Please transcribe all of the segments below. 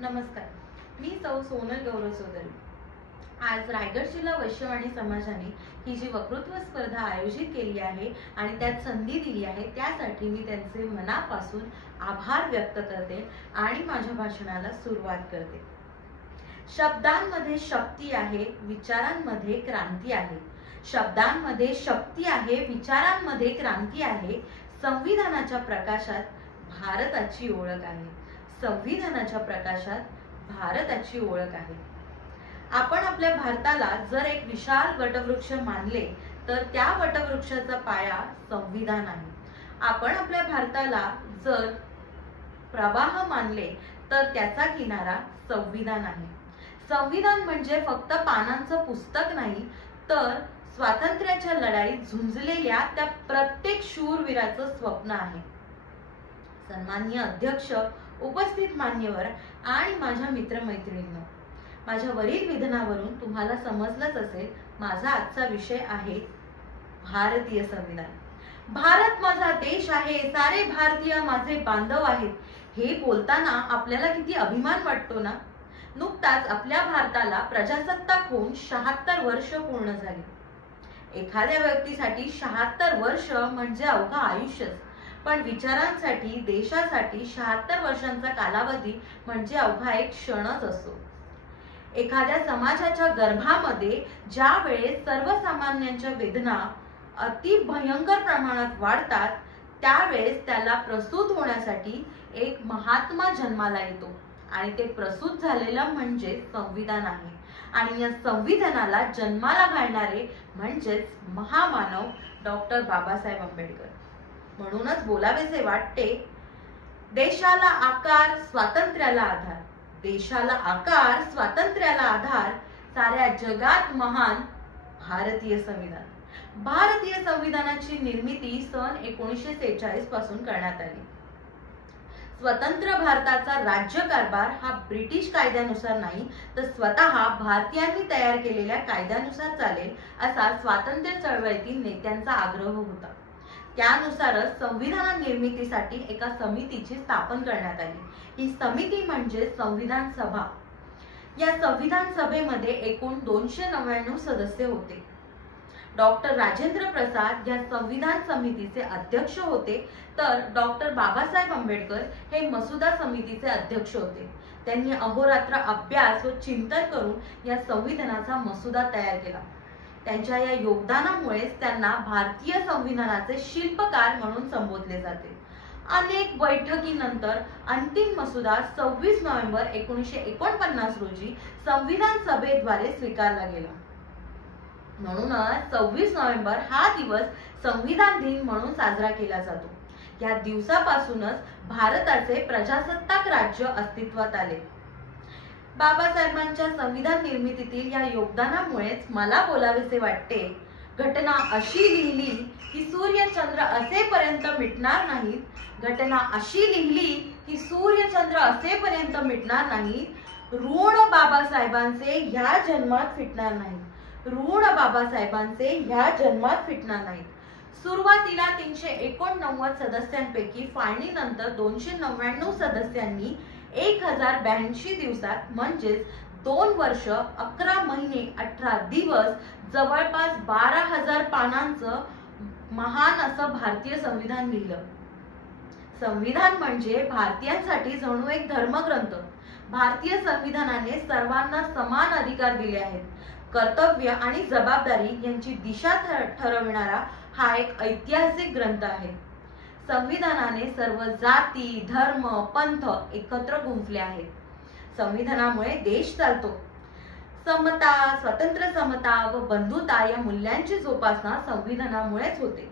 नमस्कार, मी सौ सोनल गौरव सोदरी। आज रायगड जिल्हा वैश्यवाणी समाजाने ही जी वक्तृत्व स्पर्धा आयोजित केली आहे आणि त्यात संधी दिली आहे त्यासाठी मी त्यांचे मनापासून आभार व्यक्त करते आणि माझ्या भाषणाला सुरुवात करते। शब्दांमध्ये शक्ती आहे, विचारांमध्ये क्रांती आहे। शब्दांमध्ये शक्ती आहे, विचारांमध्ये क्रांती आहे। संविधानाच्या प्रकाशात भारताची ओळख आहे। संविधानाच्या प्रकाशात भारताची ओळख आहे। आपण आपल्या भारताला जर एक विशाल वटवृक्ष मानले तर त्या वटवृक्षाचा पाया संविधान आहे। आपण आपल्या भारताला जर प्रवाह मानले तर त्याचा किनारा संविधान आहे। संविधान म्हणजे फक्त पानांचं पुस्तक नाही, तर स्वातंत्र्याच्या लढाईत झुंजलेल्या त्या प्रत्येक शूरवीराचं स्वप्न आहे। सन्माननीय अध्यक्ष, उपस्थित मान्यवर आणि माझ्या मित्रमैत्रिणींनो, माझ्या वरील विधानावरून तुम्हाला समजलंच असेल, माझा आजचा विषय आहे भारतीय संविधान। भारत माझा देश आहे, सारे भारतीय माझे बांधव आहेत, हे बोलताना आपल्याला किती अभिमान वाटतो ना। नुकताच आपल्या भारताला प्रजासत्ताक होऊन 76 वर्ष पूर्ण झाली। एखाद्या व्यक्तीसाठी 76 वर्ष म्हणजे अवघं आयुष्यच, पण विचारांसाठी, देशासाठी 76 वर्षांचा कालावधी म्हणजे अवघा एक क्षणच असतो। एखाद्या समाजाच्या गर्भामध्ये ज्या वेळेस सर्वसामान्यांच्या वेदना अति भयंकर प्रमाणात वाढतात, त्यावेळेस त्याला प्रसूत होण्यासाठी एक महात्मा जन्माला येतो आणि ते प्रसूत झालेलं म्हणजे संविधान आहे। आणि या संविधानाला जन्माला घालणारे म्हणजेच महामानव डॉक्टर बाबासाहेब आंबेडकर। म्हणूनच बोलावेसे वाटते, देशाला आकार, स्वातंत्र्याला आधार। देशाला आकार, स्वातंत्र्याला आधार, साऱ्या जगात महान भारतीय संविधान। भारतीय संविधानाची निर्मिती सन 1946 पासून करण्यात आली। स्वतंत्र भारताचा राज्यकारभार हा ब्रिटिश कायद्यानुसार नाही, तर स्वतः भारतीयांनी तयार केलेल्या कायद्यानुसार चालेल, असा स्वातंत्र्य चळवळीतील नेत्यांचा आग्रह होता। त्यानुसारच संविधान निर्मितीसाठी एका समितीची स्थापना करण्यात आली। ही समिती म्हणजे संविधान सभा। या संविधान सभेमध्ये एकूण 299 सदस्य होते। डॉक्टर राजेंद्र प्रसाद या संविधान समितीचे अध्यक्ष होते, तर डॉक्टर बाबासाहेब आंबेडकर हे मसुदा समितीचे अध्यक्ष होते। त्यांनी अहोरात्र अभ्यास व चिंतन करून या संविधानाचा मसुदा तयार केला। त्यांच्या या योगदानामुळेच त्यांना भारतीय संविधानाचे शिल्पकार म्हणून संबोधले जाते। अनेक बैठकीनंतर अंतिम मसुदा 26 नोव्हेंबर 1949 रोजी संविधान सभेद्वारे स्वीकारला गेला। म्हणूनच 26 नोव्हेंबर हा दिवस संविधान दिन म्हणून साजरा केला जातो। या दिवसापासूनच भारताचे प्रजासत्ताक राज्य अस्तित्वात आले। बाबासाहेबांच्या संविधान निर्मितीतील या योगदानामुळेच मला बोलावेसे वाटते, घटना अशी लिहिली की सूर्य चंद्र असेपर्यंत मिटणार नाहीत। घटना अशी लिहिली की सूर्य चंद्र असेपर्यंत मिटणार नाहीत। ऋण बाबासाहेबांचे ह्या जन्मात फिटणार नाहीत। ऋण बाबासाहेबांचे ह्या जन्मात फिटणार नाहीत। सुरुवातीला 389 सदस्यांपैकी फाळणीनंतर 299 सदस्यांनी 1082 दिवसात म्हणजेच 2 वर्ष 11 महिने 18 दिवस जवळपास 12,000 पानांचं महान असं भारतीय संविधान लिहिलं। संविधान म्हणजे भारतीयांसाठी जणू एक धर्मग्रंथ। भारतीय संविधानाने सर्वांना समान अधिकार दिले आहेत। कर्तव्य आणि जबाबदारी यांची दिशा ठरविणारा हा एक ऐतिहासिक ग्रंथ आहे। संविधानाने सर्व जाती, धर्म, पंथ एकत्र गुंफले आहेत। संविधानामुळे देश चालतो। समता, स्वतंत्र समता व बंधुता या मूल्यांची जोपासना संविधानामुळेच होते।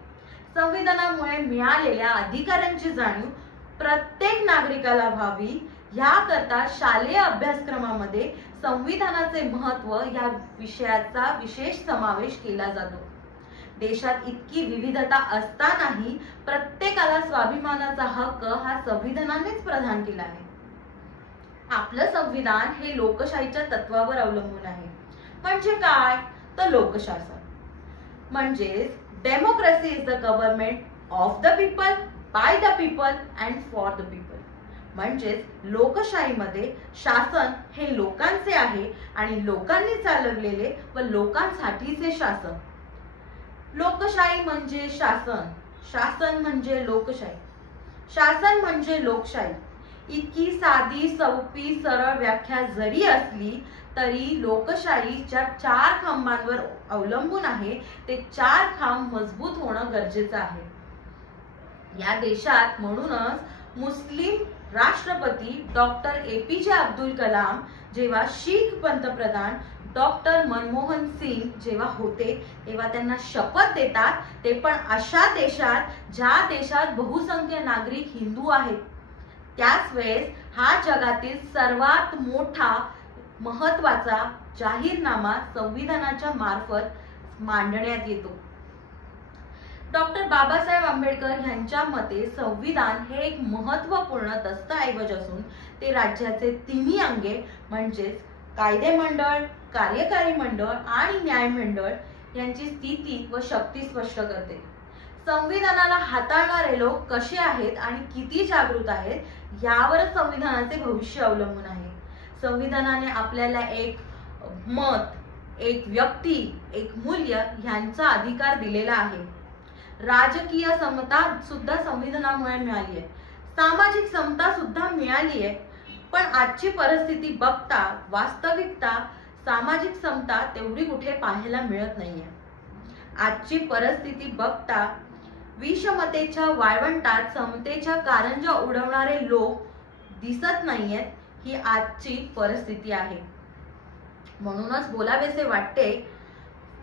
संविधानामुळे मिळालेल्या अधिकारांची जाणीव प्रत्येक नागरिकाला व्हावी, याकरता शालेय अभ्यासक्रमामध्ये संविधानाचे महत्त्व या विषयाचा विशेष समावेश केला जातो। देशात इतकी विविधता असतानाही प्रत्येकाला स्वाभिमानाचा हक्क हा संविधानानेच प्रदान केला आहे। आपलं संविधान हे लोकशाहीच्या तत्वावर अवलंबून आहे। म्हणजे काय? तर लोकशासन म्हणजे democracy is the government of the people, by the people and for the people. म्हणजेच लोकशाहीमध्ये शासन हे लोकांचे आहे आणि लोकांनी चालवलेले व लोकांसाठीचे शासन. लोकशाही म्हणजे शासन, शासन म्हणजे लोकशाही, शासन म्हणजे लोकशाही. इतकी साधी सोपी सरळ व्याख्या जरी असली तरी लोकशाहीच्या 4 खांबांवर अवलंबून आहे. ते 4 खांब मजबूत होणं गरजेचं आहे. या देशात म्हणूनच मुस्लिम राष्ट्रपती डॉक्टर APJ अब्दुल कलाम जेव्हा शीख पंतप्रधान डॉक्टर मनमोहन सिंग जेव्हा होते तेव्हा त्यांना शपथ देतात, ते पण अशा देशात ज्या देशात बहुसंख्य नागरिक हिंदू आहेत. त्याच वेळेस हा जगातील सर्वात मोठा महत्वाचा जाहीरनामा संविधानाच्या मार्फत मांडण्यात येतो. डॉक्टर बाबासाहेब आंबेडकर यांच्या मते संविधान हे एक महत्त्वपूर्ण दस्तऐवज असून ते राज्याचे तिन्ही अंगे म्हणजेच कायदे मंडळ, कार्यकारी मंडळ आणि न्याय मंडळ यांची स्थिती व शक्ती स्पष्ट करते. संविधानाला हाताळणारे लोक कसे आहेत आणि किती जागृत आहेत यावर संविधानाचे भविष्य अवलंबून आहे. संविधानाने आपल्याला एक मत, एक व्यक्ती, एक मूल्य यांचा अधिकार दिलेला आहे. राजकीय समता सुद्धा संविधानामुळे मिळाली आहे, सामाजिक समता सुद्धा मिळाली आहे. पण आजची परिस्थिती बघता वास्तविकता सामाजिक समता तेवढी कुठे पाहायला मिळत नाहीये. आजची परिस्थिती बघता विषमतेच्या वाळवंटात समतेच्या कारंजा उडवणारे लोक दिसत नाहीयेत. ही आजची परिस्थिती आहे. म्हणूनच बोलावेसे वाटते,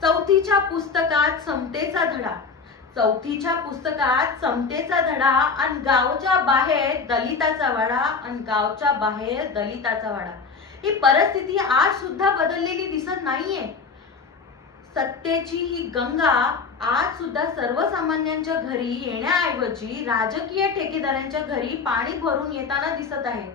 चौथीच्या पुस्तकात समतेचा धडा, चौथीच्या पुस्तकात समतेचा धडा आणि गावच्या बाहेर दलिताचा वाडा, आणि गावच्या बाहेर दलिताचा वाडा. ही परिस्थिती आज सुद्धा बदललेली दिसत नाहीये. सत्तेची ही गंगा आज सुद्धा सर्वसामान्यांच्या घरी येण्याऐवजी राजकीय ठेकेदारांच्या घरी पाणी भरून येताना दिसत आहे.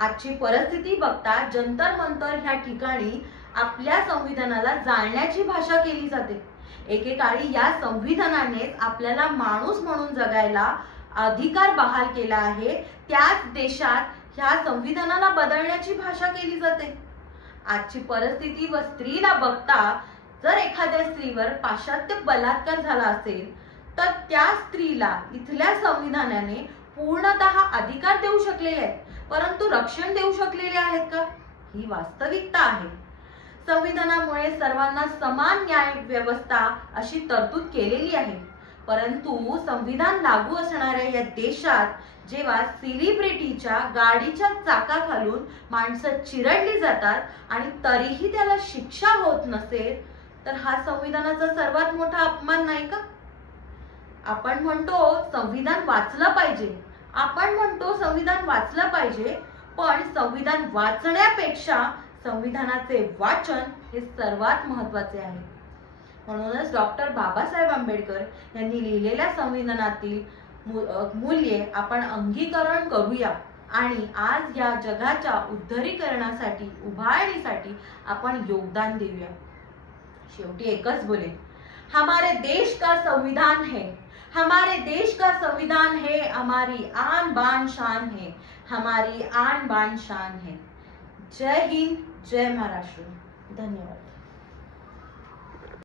आजची परिस्थिती बघता जंतर मंतर ह्या ठिकाणी आपल्या संविधानाला जाळण्याची भाषा केली जाते. एकेकाळी या संविधानाने आपल्याला माणूस म्हणून जगायला अधिकार बहाल केला आहे. त्याच देशात ह्या संविधानाला बदलण्याची भाषा केली जाते. आजची परिस्थिती व स्त्रीला बघता जर एखाद्या स्त्रीवर पाश्चात्य बलात्कार झाला असेल तर त्या स्त्रीला इथल्या संविधानाने पूर्णतः अधिकार देऊ शकलेले आहेत, परंतु रक्षण देऊ शकलेले आहेत का? ही वास्तविकता आहे. संविधानामुळे सर्वांना समान न्याय व्यवस्था अशी तरतूद केलेली आहे. परंतु संविधान लागू असणाऱ्या या देशात जेव्हा सेलिब्रिटीच्या गाडीच्या चाकाखालून माणसं चिरडली जातात आणि तरीही त्याला शिक्षा होत नसेल तर हा संविधानाचा सर्वात मोठा अपमान नाही का? आपण म्हणतो संविधान वाचलं पाहिजे, आपण म्हणतो संविधान वाचलं पाहिजे, पण संविधान वाचण्यापेक्षा संविधानाचे वाचन हे सर्वात महत्त्वाचे आहे. म्हणूनच डॉक्टर बाबासाहेब आंबेडकर यांनी लिहिलेल्या संविधानातील मूल्ये आपण अंगीकरण करूया आणि आज या जगाच्या उद्धरीकरणासाठी, उभारणीसाठी आपण योगदान देऊया. शेवटी एकच बोले, हमारे देश का संविधान है, हमारे देश का संविधान है, हमारी आन बान शान है, हमारी आन बान शान है. जय हिंद, जय महाराष्ट्र. धन्यवाद.